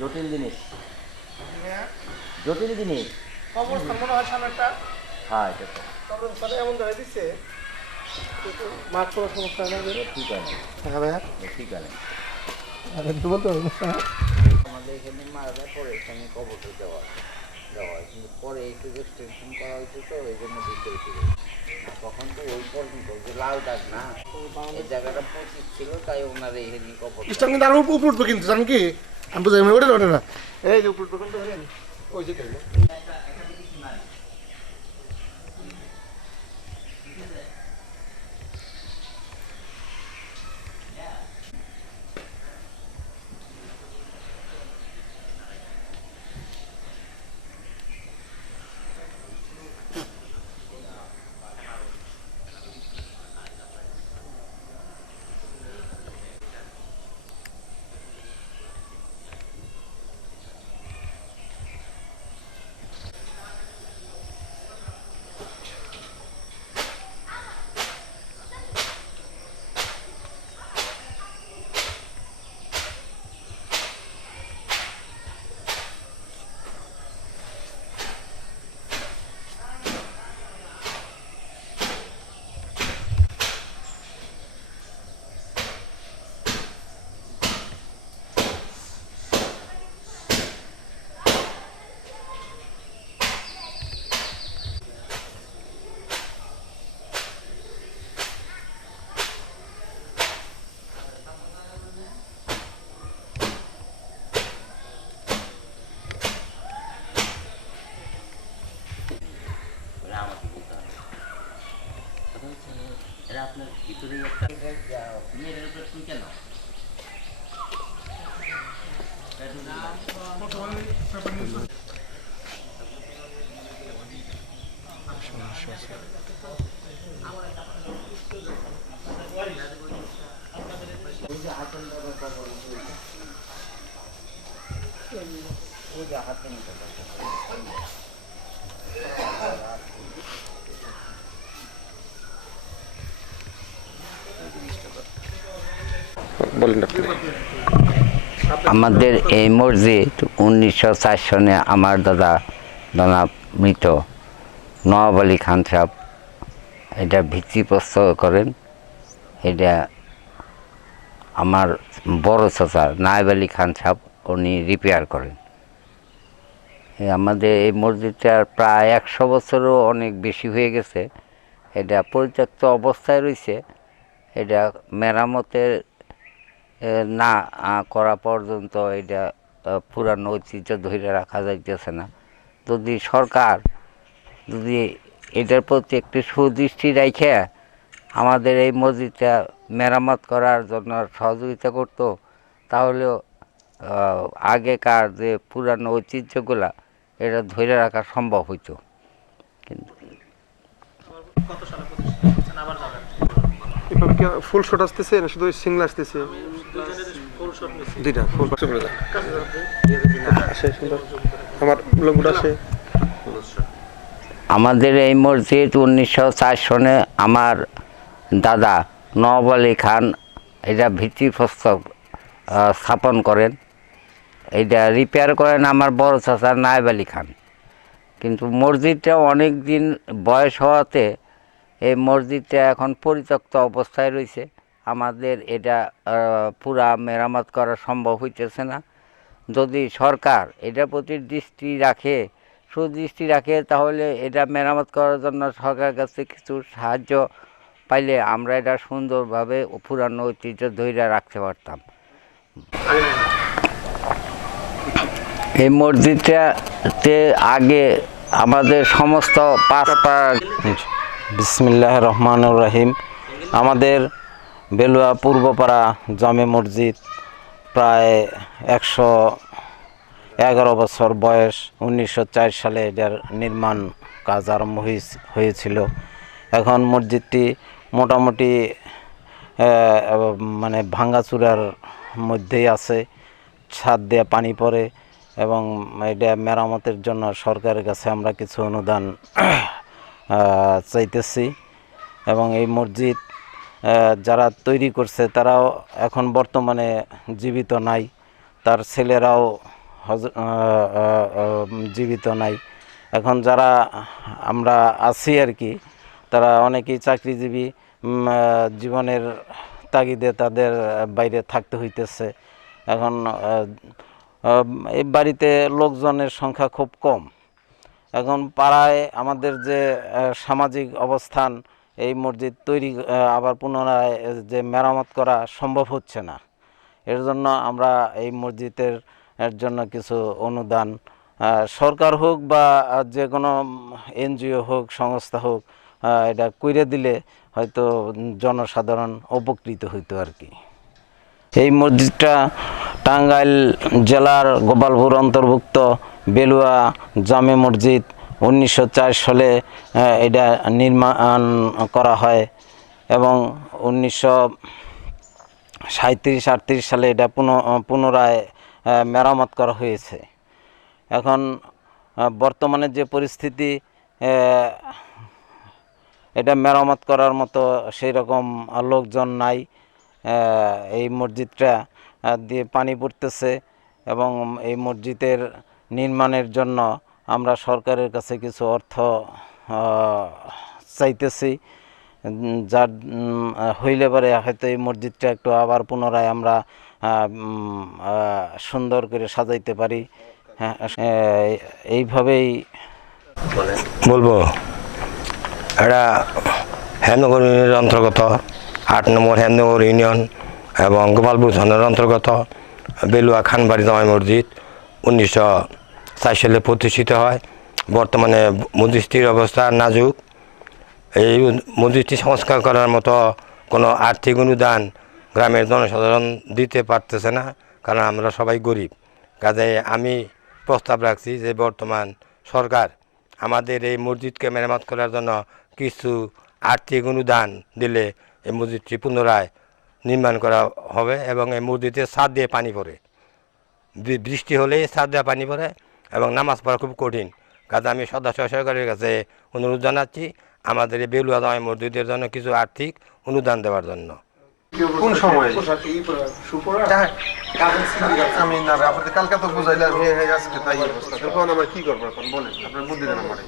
জটিল জিনিস। জটিল জিনিস। অবস্থান মনে হয় সামনেটা হ্যাঁ এটা কবরস্থানে এমন ধরে দিচ্ছে মাঠ কোনো সমস্যা ঠিক আছে। হ্যাঁ ভাইয়া। ঠিক আছে। আর একটু বলতে পারব আমাদের এখানে মারা যায় পরে এখানে দেওয়া হয়। দেওয়া হয় কিন্তু পরে এক্সটেনশন করা হয়েছে তো এই জন্য তখন তো ওই পর্যন্ত যে লাল দাগ না এই জায়গাটা পঁচিশ ছিল তাই ওনার এখানে কবর স্টান কিন্তু আরও উপর উঠবে কিন্তু জানেন কি? আমি বুঝাই ওটা ওটা না এই যে উপর ওই যে তাই এটা আমাকে বলতে হবে কথা হচ্ছে এটা আপনার ভিতরেই একটা এটার উপরে তুমি কেন? এটা তুমি বলেন আমাদের এই মসজিদ উনিশশো চার সনে আমার দাদা দাদা মৃত। নওয়াব আলী খান সাহেব এটা ভিত্তিপ্রস্তর করেন। এটা আমার বড় চাচা নায়েব আলী খান সাহেব উনি রিপেয়ার করেন। আমাদের এই মসজিদটা প্রায় একশো বছরও অনেক বেশি হয়ে গেছে। এটা পরিত্যক্ত অবস্থায় রয়েছে। এটা মেরামতের না করা পর্যন্ত এটা পুরানো ঐতিহ্য ধরে রাখা যাইতেছে না। যদি সরকার যদি এটার প্রতি একটু সুদৃষ্টি রেখে আমাদের এই মসজিদটা মেরামত করার জন্য সহযোগিতা করত, তাহলেও আগেকার যে পুরানো ঐতিহ্যগুলা, এটা ধরে রাখা সম্ভব হইতো। কিন্তু ফুল শট আসতেছে না, শুধু সিঙ্গল আসতেছে? দুইটা ফুল আমার লোকগুলো আমাদের এই মসজিদ উনিশশো চার সনে আমার দাদা নওয়াব আলী খান এটা ভিত্তিপ্রস্তর স্থাপন করেন। এটা রিপেয়ার করেন আমার বড় চাচা নায়েব আলী খান। কিন্তু মসজিদটা অনেক দিন বয়স হওয়াতে এই মসজিদটা এখন পরিত্যক্ত অবস্থায় রয়েছে। আমাদের এটা পুরা মেরামত করা সম্ভব হইতেছে না। যদি সরকার এটার প্রতি দৃষ্টি রাখে, সুদৃষ্টি রাখে, তাহলে এটা মেরামত করার জন্য সরকারের কাছে কিছু সাহায্য পাইলে আমরা এটা সুন্দরভাবে পুরানো ঐতিহ্য ধৈর্য রাখতে পারতাম। এই মসজিদটাতে আগে আমাদের সমস্ত পাড়া বিসমিল্লাহ রহমান রহিম। আমাদের বেলুয়া পূর্বপাড়া জামে মসজিদ, প্রায় একশো এগারো বছর বয়স, উনিশশো চার সালে এটার নির্মাণ কাজ আরম্ভ হয়েছ- হয়েছিল। এখন মসজিদটি মোটামুটি মানে ভাঙ্গাচুরার মধ্যেই আছে। ছাদ দিয়ে পানি পড়ে এবং এটা মেরামতের জন্য সরকারের কাছে আমরা কিছু অনুদান চাইতেছি। এবং এই মসজিদ যারা তৈরি করছে, তারাও এখন বর্তমানে জীবিত নাই। তার ছেলেরাও জীবিত নাই। এখন যারা আমরা আছি আর কি, তারা অনেকেই চাকরিজীবী জীবনের তাগিদে তাদের বাইরে থাকতে হইতেছে। এখন এই বাড়িতে লোকজনের সংখ্যা খুব কম। এখন পাড়ায় আমাদের যে সামাজিক অবস্থান এই মসজিদ তৈরি আবার পুনরায় যে মেরামত করা সম্ভব হচ্ছে না। এর জন্য আমরা এই মসজিদের জন্য কিছু অনুদান সরকার হোক বা যে কোনো এনজিও হোক, সংস্থা হোক এটা কইরে দিলে হয়তো জনসাধারণ উপকৃত হইতো আর কি। এই মসজিদটা টাঙ্গাইল জেলার গোপালপুর অন্তর্ভুক্ত বেলুয়া জামে মসজিদ উনিশশো চার সালে এটা নির্মাণ করা হয় এবং উনিশশো সাঁত্রিশ আটত্রিশ সালে এটা পুনঃ, পুনরায় মেরামত করা হয়েছে। এখন বর্তমানে যে পরিস্থিতি এটা মেরামত করার মতো সেই রকম লোকজন নাই এই মসজিদটা দিয়ে পানি পড়তেছে এবং এই মসজিদের নির্মাণের জন্য আমরা সরকারের কাছে কিছু অর্থ চাইতেছি। যার হইলে পরে হয়তো এই মসজিদটা একটু আবার পুনরায় আমরা সুন্দর করে সাজাইতে পারি। হ্যাঁ এইভাবেই বলব, এটা হেমনগর ইউনিয়নের অন্তর্গত, আট নম্বর হেমনগর ইউনিয়ন এবং গোপালপুর থানার অন্তর্গত, বেলুয়া খানবাড়ি জামাই মসজিদ, উনিশশো চার সালে প্রতিষ্ঠিত হয়। বর্তমানে মসজিদটির অবস্থা নাজুক। এই মসজিদটি সংস্কার করার মতো কোনো আর্থিক অনুদান গ্রামের জনসাধারণ দিতে পারতেছে না, কারণ আমরা সবাই গরিব। কাজে আমি প্রস্তাব রাখছি যে বর্তমান সরকার আমাদের এই মসজিদকে মেরামত করার জন্য কিছু আর্থিক অনুদান দিলে এই মসজিদটি পুনরায় নির্মাণ করা হবে এবং এই মসজিদে ছাদ দিয়ে পানি পড়ে। বৃষ্টি হলেই ছাদ দেওয়া পানি পড়ে এবং নামাজ পড়া খুব কঠিন। কাজে আমি সদস্য সরকারের কাছে অনুরোধ জানাচ্ছি আমাদের এই বেলুয়া জামাই মসজিদের জন্য কিছু আর্থিক অনুদান দেওয়ার জন্য। কোন সময়? আমি না আপনাদের কালকে তো বুঝাইলাম হে হে আজকে তাই অবস্থা। তখন আমার কি করব এখন? বলেন আপনার বুদ্ধি দেন আমার।